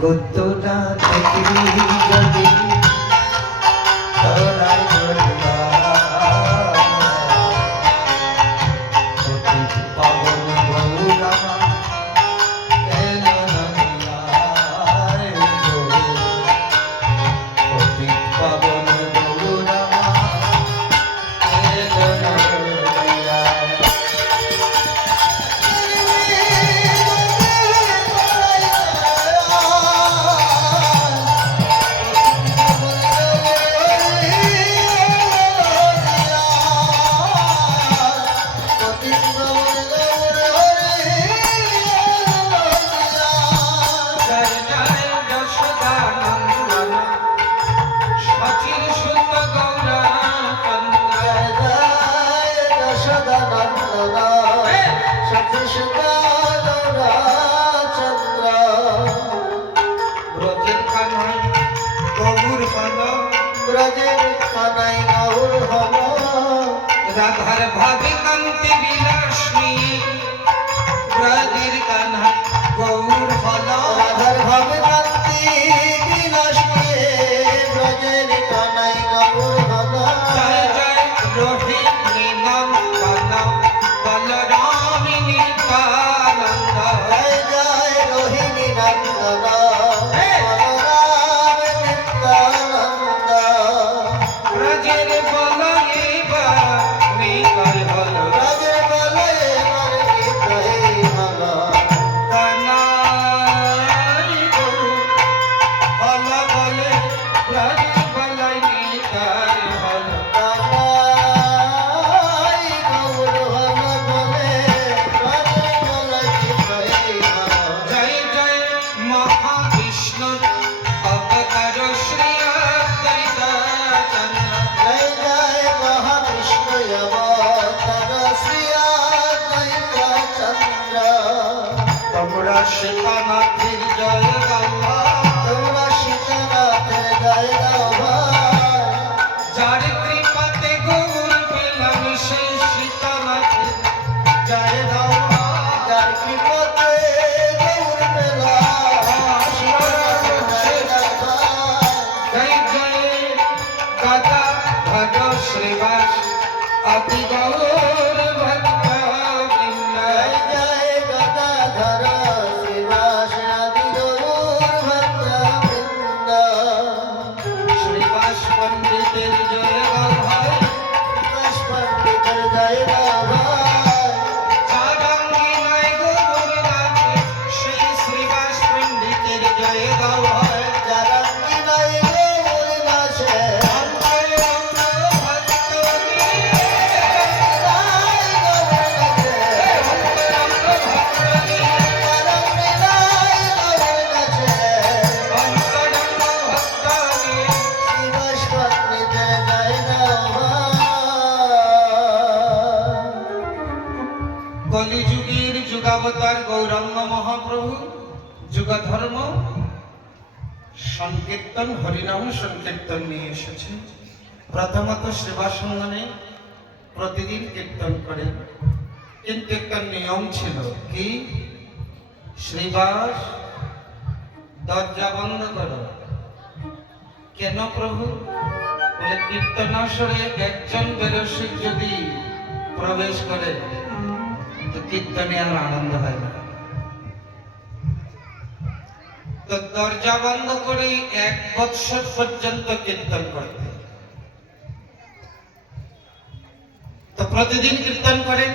গোতরা দেখবি যদি তোরাই বলবা পতিত পাবন গৌরামা এলো নন্দায় গো পতিত পাবন গৌরামা এলো নন্দায় রাধার ভাবে কান্তি বিলাসী ব্রজের কান্না গৌর হল রাধার ভাবে কান্তি বিলাসী ব্রজের কানাই গৌর হল জয় জয় রোহিণী নন্দন বলরামী নিত্যানন্দ জয় জয় রোহিণী নন্দন বলরামী নিত্যানন্দ ব্রজের সীতানাথের জয় গাওয়া তোমরা সীতানাথের জয় গাওয়া যার কৃপাতে গৌর পেলাম সেই সীতানাথের জয় গাওয়া যার কৃপাতে গৌর পেলাম সীতানাথের জয় গাওয়া জয় জয় গদা ভজ শ্রীবাস অতি গৌর ভক্ত জয় জয় গদাধর পণ্ডিতের জয় গাওয়ায় শ্রীবাস পণ্ডিতের জয় গাওয়ায় চারাঙ্গিনায় গৌর নাচে সেই শ্রীবাস পণ্ডিতের জয় গাওয়ায় চারাঙ্গিনায় গৌর নাচে কলিযুগের যুগাবতার গৌরাঙ্গ মহাপ্রভু যুগধর্ম সংকীর্তন হরিনাম সংকীর্তন নিয়ে এসেছে। প্রথমত সেবাসঙ্গনে প্রতিদিন কীর্তন করে, কিন্তু একটা নিয়ম ছিল কি, শ্রীবাস দরজা বন্ধ করো। কেন প্রভু? বলে কীর্তনাসরে একজন বেরসিক যদি প্রবেশ করে তো কীর্তনে আর আনন্দ হয় না। তো দরজা বন্ধ করে 1 বৎসর পর্যন্ত কীর্তন করতে। তো প্রতিদিন কীর্তন করেন।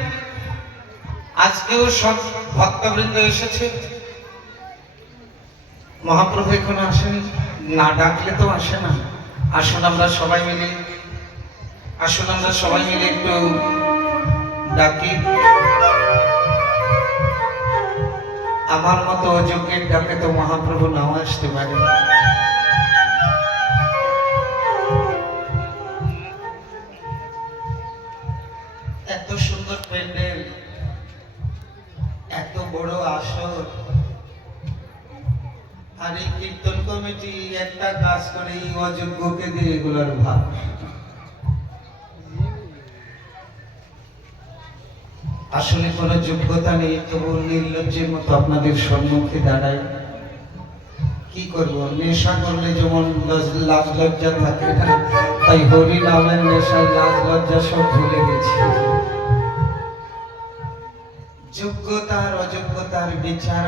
আজকেও সব ভক্তবৃন্দ এসেছে। মহাপ্রভু এখন আসেন, না ডাকলে তো আসে না। আসুন আমরা সবাই মিলে, আসুন আমরা সবাই মিলে একটু ডাকি। আমার মতো অযোগ্যের ডাকে তো মহাপ্রভু নাও আসতে পারে। এত সুন্দর প্যান্ডেল, এত বড় আসর, আর এই কীর্তন কমিটি একটা কাজ করে এই অযোগ্যকে দিয়ে এগুলোর ভাগ। আসলে কোনো যোগ্যতা নেই, তবু নির্লজ্জের মতো আপনাদের সম্মুখে দাঁড়াই। কি করব, নেশা করলে যেমন লাজ লজ্জা থাকে না, তাই হরি নামের নেশায় লাজ লজ্জা সব ভুলে গেছি। যোগ্যতার অযোগ্যতার বিচার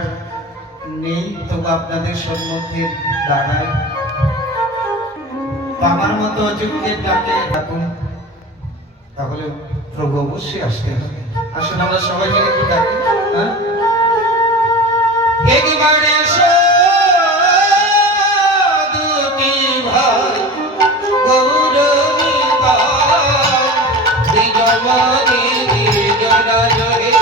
নেই, তবু আপনাদের সম্মুখে দাঁড়াই। আমার মতো অযোগ্যের ডাকে ডাকুন, তাহলে প্রভু অবশ্যই আসতে হবে। আসুন আমরা সবাই মিলে একটু ডাকি। হ্যাঁ, একবারে দুটি ভাই গৌরবিতা দিগমণি দিগনা জগে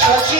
সচি